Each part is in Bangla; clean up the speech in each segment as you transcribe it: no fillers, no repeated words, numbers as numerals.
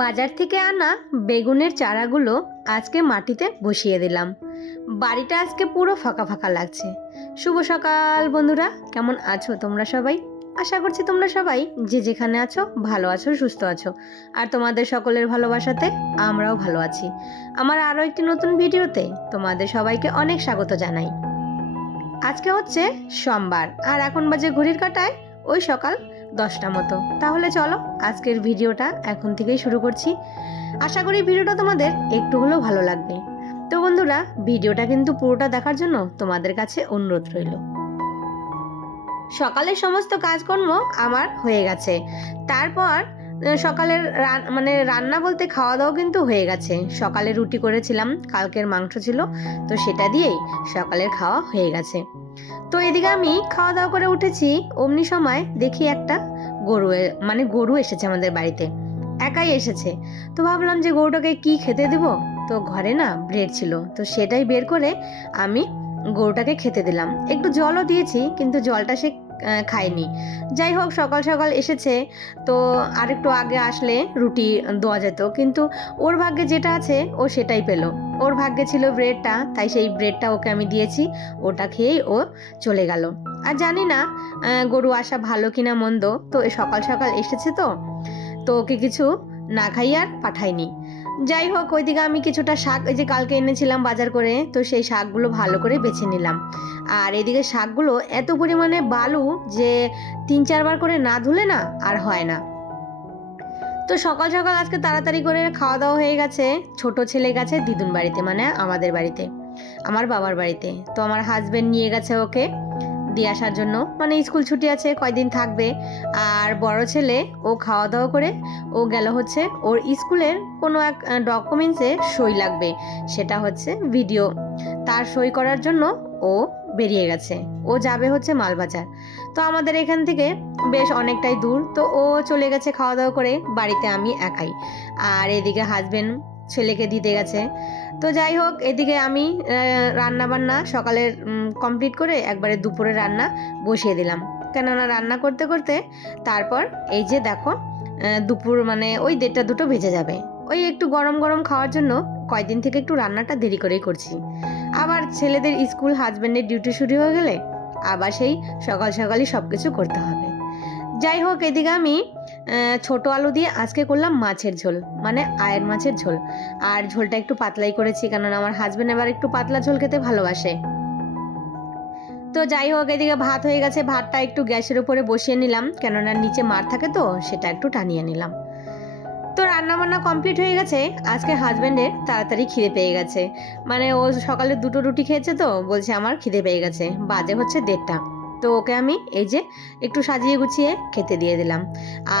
বাজার থেকে আনা বেগুনের চারাগুলো আজকে মাটিতে বসিয়ে দিলাম। বাড়িটা আজকে পুরো ফাঁকা ফাঁকা লাগছে। শুভ সকাল বন্ধুরা, কেমন আছো তোমরা সবাই? আশা করছি তোমরা সবাই যে যেখানে আছো ভালো আছো, সুস্থ আছো। আর তোমাদের সকলের ভালোবাসাতে আমরাও ভালো আছি। আমার আরও একটি নতুন ভিডিওতে তোমাদের সবাইকে অনেক স্বাগত জানাই। আজকে হচ্ছে সোমবার, আর এখন বাজে ঘড়ির কাঁটায় ওই সকাল 10টা মতো। তাহলে চলো আজকের ভিডিওটা এখন থেকেই শুরু করছি। আশা করি ভিডিওটা তোমাদের একটু হলেও ভালো লাগবে। তো বন্ধুরা, ভিডিওটা কিন্তু পুরোটা দেখার জন্য তোমাদের কাছে অনুরোধ রইল। সকালের সমস্ত কাজকর্ম আমার হয়ে গেছে। তারপর সকালের রান্না বলতে খাওয়া দাওয়া কিন্তু হয়ে গেছে। সকালে রুটি করেছিলাম, কালকের মাংস ছিল, তো সেটা দিয়েই সকালের খাওয়া হয়ে গেছে। তো এদিকে আমি খাওয়া দাওয়া করে উঠেছি, অমনি সময় দেখি একটা গরু এসেছে আমাদের বাড়িতে। একাই এসেছে, তো ভাবলাম যে গরুটাকে কি খেতে দেব। তো ঘরে না ব্রেড ছিল, তো সেটাই বের করে আমি গরুটাকে খেতে দিলাম। একটু জলও দিয়েছি, কিন্তু জলটা সে খায়নি। যাই হোক, সকাল সকাল এসেছে, তো আরেকটু আগে আসলে রুটি দেওয়া যেত, কিন্তু ওর ভাগ্যে যেটা আছে ও সেটাই পেলো। ওর ভাগ্যে ছিল ব্রেডটা, তাই সেই ব্রেডটা ওকে আমি দিয়েছি। ওটা খেয়েই ও চলে গেল। আর জানি না গরু আসা ভালো কিনা মন্দ, তো সকাল সকাল এসেছে, তো ওকে কিছু না খাইয়ে আর পাঠাইনি। যাই হোক, ওইদিকে আমি কিছুটা শাক, এই যে কালকে এনেছিলাম বাজার করে, তো সেই শাকগুলো ভালো করে বেছে নিলাম। আর এদিকে শাকগুলো এত পরিমাণে বালু যে 3-4 বার করে না ধুলে না আর হয় না। তো সকাল সকাল আজকে তাড়াতাড়ি করে খাওয়া দাওয়া হয়ে গেছে। ছোট ছেলে গেছে দিদুন বাড়িতে, মানে আমাদের বাড়িতে, আমার বাবার বাড়িতে। তো আমার হাজবেন্ড নিয়ে গেছে ওকে দিয়ে আসার জন্য, মানে স্কুল ছুটি আছে, কয়দিন থাকবে। আর বড় ছেলে ও খাওয়া দাওয়া করে ও গেল হচ্ছে ওর স্কুলের কোনো এক ডকুমেন্টসে সই লাগবে, সেটা হচ্ছে ভিডিও, তার সই করার জন্য ও বেরিয়ে গেছে। ও যাবে হচ্ছে মালবাজার। তো আমাদের এখান থেকে বেশ অনেকটাই দূর, তো ও চলে গেছে খাওয়া দাওয়া করে। বাড়িতে আমি একাই, আর এদিকে হাজবেন্ড ছেলেকে দিতে গেছে। তো যাই হোক, এদিকে আমি রান্না বান্না সকালের কমপ্লিট করে একবারে দুপুরে রান্না বসিয়ে দিলাম। কেননা রান্না করতে করতে তারপর এই যে দেখো দুপুর মানে ওই 1:30-2টো বেজে যাবে। ওই একটু গরম গরম খাওয়ার জন্য কয়দিন থেকে একটু রান্নাটা দেরি করেই করছি। আবার ছেলেদের স্কুল, হাজব্যান্ডের ডিউটি শুরু হয়ে গেলে আবার সেই সকাল সকালই সব কিছু করতে হবে। যাই হোক, এদিকে আমি ছোট আলু দিয়ে আজকে করলাম মাছের ঝোল, মানে আয়ের মাছের ঝোল। আর ঝোলটা একটু পাতলাই করেছি, কেননা আমার হাজবেন্ড এবার একটু পাতলা ঝোল খেতে ভালোবাসে। তো যাই হোক, এদিকে ভাত হয়ে গেছে। ভাতটা একটু গ্যাসের উপরে বসিয়ে নিলাম, কেননা নিচে মার থাকে, তো সেটা একটু টানিয়ে নিলাম। তো রান্না বান্না কমপ্লিট হয়ে গেছে। আজকে হাজব্যান্ডের তাড়াতাড়ি খিদে পেয়ে গেছে, মানে ও সকালে 2টো রুটি খেয়েছে, তো বলছে আমার খিদে পেয়ে গেছে। বাজে হচ্ছে 1:30। তো ওকে আমি এই যে একটু সাজিয়ে গুছিয়ে খেতে দিয়ে দিলাম।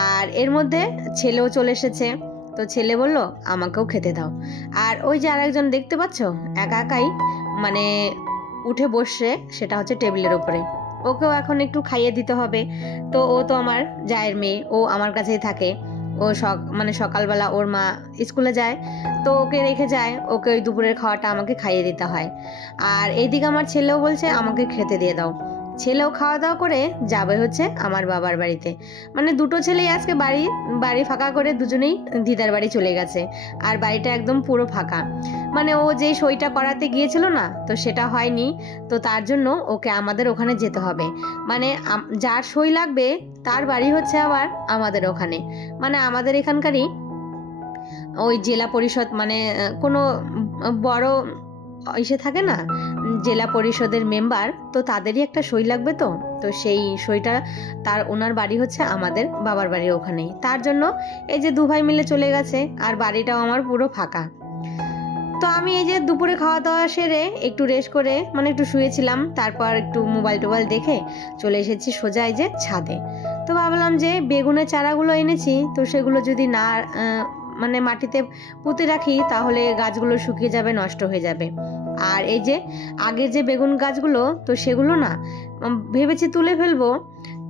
আর এর মধ্যে ছেলেও চলে এসেছে, তো ছেলে বলল আমাকেও খেতে দাও। আর ওই যে আরেকজন দেখতে পাচ্ছ একা একাই মানে উঠে বসছে, সেটা হচ্ছে টেবিলের উপরে। ওকেও এখন একটু খাইয়ে দিতে হবে। তো ও তো আমার জায়ের মেয়ে, ও আমার কাছেই থাকে। ও সকালবেলা ওর মা স্কুলে যায়, তো ওকে রেখে যায়, ওকে ওই দুপুরের খাওয়াটা আমাকে খাইয়ে দিতে হয়। আর এইদিকে আমার ছেলেও বলছে আমাকে খেতে দিয়ে দাও। ছেলেও খাওয়া দাওয়া করে যাবে হচ্ছে আমার বাবার বাড়িতে। মানে দুটো ছেলেই আজকে বাড়ি ফাঁকা করে দুজনেই দিদার বাড়ি চলে গেছে। আর বাড়িটা একদম পুরো ফাঁকা, মানে ও যেই সইটা করাতে গিয়েছিল না, তো সেটা হয়নি। তো তার জন্য ওকে আমাদের ওখানে যেতে হবে। মানে যার সই লাগবে তার বাড়ি হচ্ছে আবার আমাদের ওখানে, মানে আমাদের এখানকারই ওই জেলা পরিষদ, মানে কোনো বড় ইসে থাকে না, জেলা পরিষদের মেম্বার, তো তাদেরই একটা সই লাগবে। তো তো সেই সইটা ওনার বাড়ি হচ্ছে আমাদের বাবার বাড়ির ওখানেই। তার জন্য এই যে 2 ভাই মিলে চলে গেছে, আর বাড়িটাও আমার পুরো ফাঁকা। তো আমি এই যে দুপুরে খাওয়া দাওয়া সেরে একটু রেস্ট করে, মানে একটু শুয়েছিলাম, তারপর একটু মোবাইল টোবাইল দেখে চলে এসেছি সোজা এই যে ছাদে। তো ভাবলাম যে বেগুনের চারাগুলো এনেছি, তো সেগুলো যদি না মানে মাটিতে পুঁতে রাখি, তাহলে গাছগুলো শুকিয়ে যাবে, নষ্ট হয়ে যাবে। আর এই যে আগের যে বেগুন গাছগুলো, তো সেগুলো না ভেবেছি তুলে ফেলবো।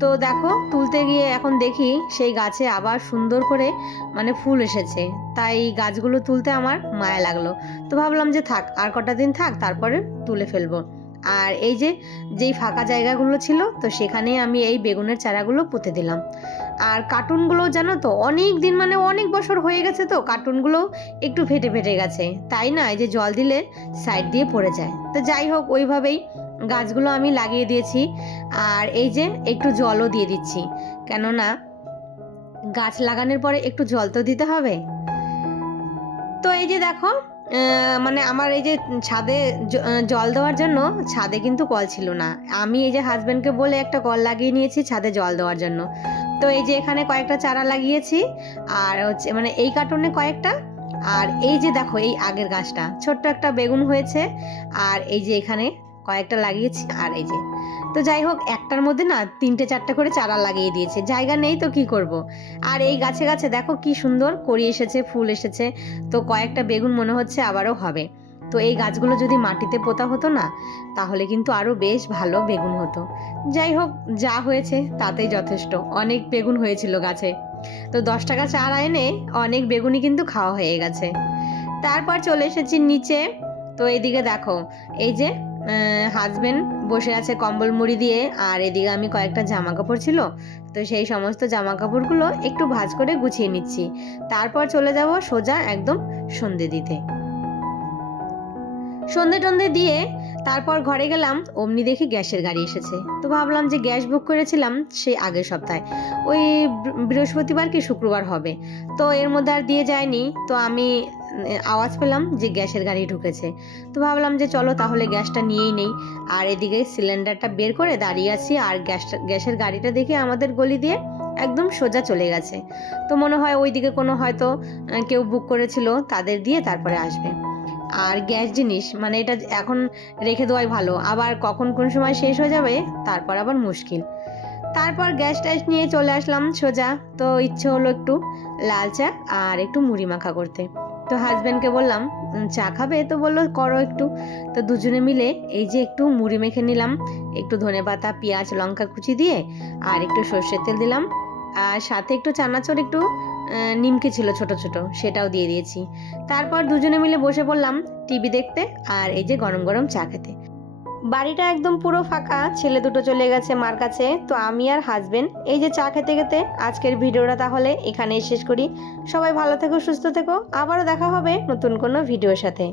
তো দেখো, তুলতে গিয়ে এখন দেখি সেই গাছে আবার সুন্দর করে মানে ফুল এসেছে। তাই গাছগুলো তুলতে আমার মায়া লাগলো। তো ভাবলাম যে থাক, আর কটা দিন থাক, তারপরে তুলে ফেলবো। আর এই যেই ফাঁকা জায়গাগুলো ছিল তো সেখানে আমি এই বেগুনের চারাগুলো পুঁতে দিলাম। আর কার্টুনগুলো জানো তো অনেক দিন মানে অনেক বছর হয়ে গেছে, তো কার্টুনগুলো একটু ফেটে ফেটে গেছে, তাই না এই যে জল দিলে সাইড দিয়ে পড়ে যায়। তো যাই হোক ওইভাবেই গাছগুলো আমি লাগিয়ে দিয়েছি। আর এই যে একটু জলও দিয়ে দিচ্ছি, কেননা গাছ লাগানোর পরে একটু জল তো দিতে হবে। তো এই যে দেখো মানে আমার এই যে ছাদে জল দেওয়ার জন্য ছাদে কিন্তু কল ছিল না, আমি এই যে হাজব্যান্ডকে বলে একটা কল লাগিয়ে নিয়েছি ছাদে জল দেওয়ার জন্য। তো এই যে এখানে কয়েকটা চারা লাগিয়েছি, আর হচ্ছে মানে এই কার্টুনে কয়েকটা, আর এই যে দেখো এই আগের গাছটা ছোট্ট একটা বেগুন হয়েছে, আর এই যে এখানে কয়েকটা লাগিয়েছি। আর এই যে তো যাই হোক একটার মধ্যে না 3-4টা করে চারা লাগিয়ে দিয়েছে, জায়গা নেই তো কি করব। আর এই গাছে গাছে দেখো কি সুন্দর কড়ি এসেছে, ফুল এসেছে। তো কয়েকটা বেগুন মনে হচ্ছে আবারও হবে। তো এই গাছগুলো যদি মাটিতে পোতা হতো না তাহলে কিন্তু আরও বেশ ভালো বেগুন হতো। যাই হোক যা হয়েছে তাতেই যথেষ্ট, অনেক বেগুন হয়েছিল গাছে। তো 10 টাকা চারা এনে অনেক বেগুনই কিন্তু খাওয়া হয়ে গেছে। তারপর চলে এসেছি নিচে। তো এদিকে দেখো এই যে হাজবেন্ড বসে আছে কম্বল মুড়ি দিয়ে, আর এদিকে আমি কয়েকটা জামা কাপড় ছিল তো সেই সমস্ত জামা কাপড়গুলো একটু ভাঁজ করে গুছিয়ে নিচ্ছি। তারপর চলে যাব সোজা একদম সন্ধে দিতে। সন্ধে টন্ধে দিয়ে তারপর ঘরে গেলাম, অমনি দেখি গ্যাসের গাড়ি এসেছে। তো ভাবলাম যে গ্যাস বুক করেছিলাম সেই আগের সপ্তাহে, ওই বৃহস্পতিবার কি শুক্রবার হবে, তো এর মধ্যে আর দিয়ে যায়নি। তো আমি আওয়াজ পেলাম যে গ্যাসের গাড়ি ঢুকেছে। তো ভাবলাম যে চলো তাহলে গ্যাসটা নিয়েই নেই। আর এদিকে সিলিন্ডারটা বের করে দাঁড়িয়ে আছি, আর গ্যাসের গাড়িটা দেখে আমাদের গলি দিয়ে একদম সোজা চলে গেছে। তো মনে হয় ওইদিকে কোনো হয়তো কেউ বুক করেছিল, তাদের দিয়ে তারপরে আসবে। আর গ্যাস জিনিস মানে এটা এখন রেখে দেওয়াই ভালো, আবার কখন কোন সময় শেষ হয়ে যাবে তারপর আবার মুশকিল। তারপর গ্যাস ট্যাস নিয়ে চলে আসলাম সোজা। তো ইচ্ছে হলো একটু লাল চা আর একটু মুড়ি মাখা করতে। তো হাজব্যান্ডকে বললাম চা খাবে, তো বললো করো একটু। তো দুজনে মিলে এই যে একটু মুড়ি মেখে নিলাম, একটু ধনেপাতা পেঁয়াজ লঙ্কা কুচি দিয়ে, আর একটু সর্ষের তেল দিলাম, আর সাথে একটু চানাচুর একটু নিমকি ছিল ছোট ছোট সেটাও দিয়ে দিয়েছি। তারপর দুজনে মিলে বসে পড়লাম টিভি দেখতে, আর এই যে গরম গরম চা খেতে। বাড়িটা একদম পুরো ফাঁকা, ছেলে দুটো চলে গেছে মার কাছে। তো আমি আর হাজবেন্ড এই যে চা খেতে খেতে আজকের ভিডিওটা তাহলে এখানেই শেষ করি। সবাই ভালো থেকো, সুস্থ থেকো, আবারও দেখা হবে নতুন কোনো ভিডিওর সাথে।